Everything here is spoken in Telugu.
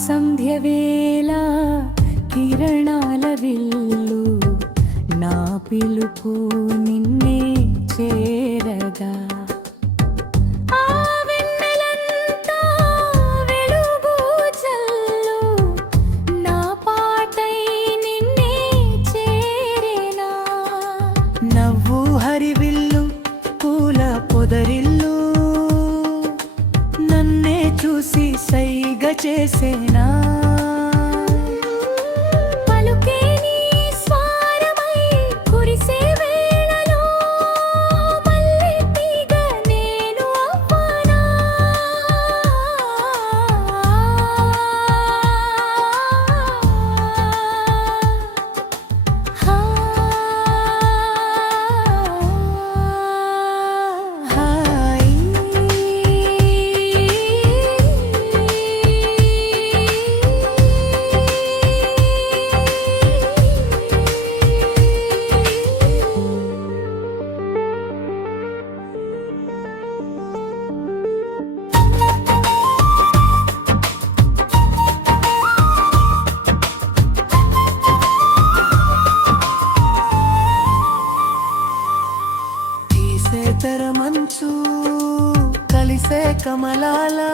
సంధ్య వేళ కిరణాల విల్లు నా పిలుపు నిన్నే చేరగా నవ్వు హరివిల్లు పూల పొదరిల్లు చూసి సైగ చేసేనా? తీసే తెర మంచు కలిసే కమలాలా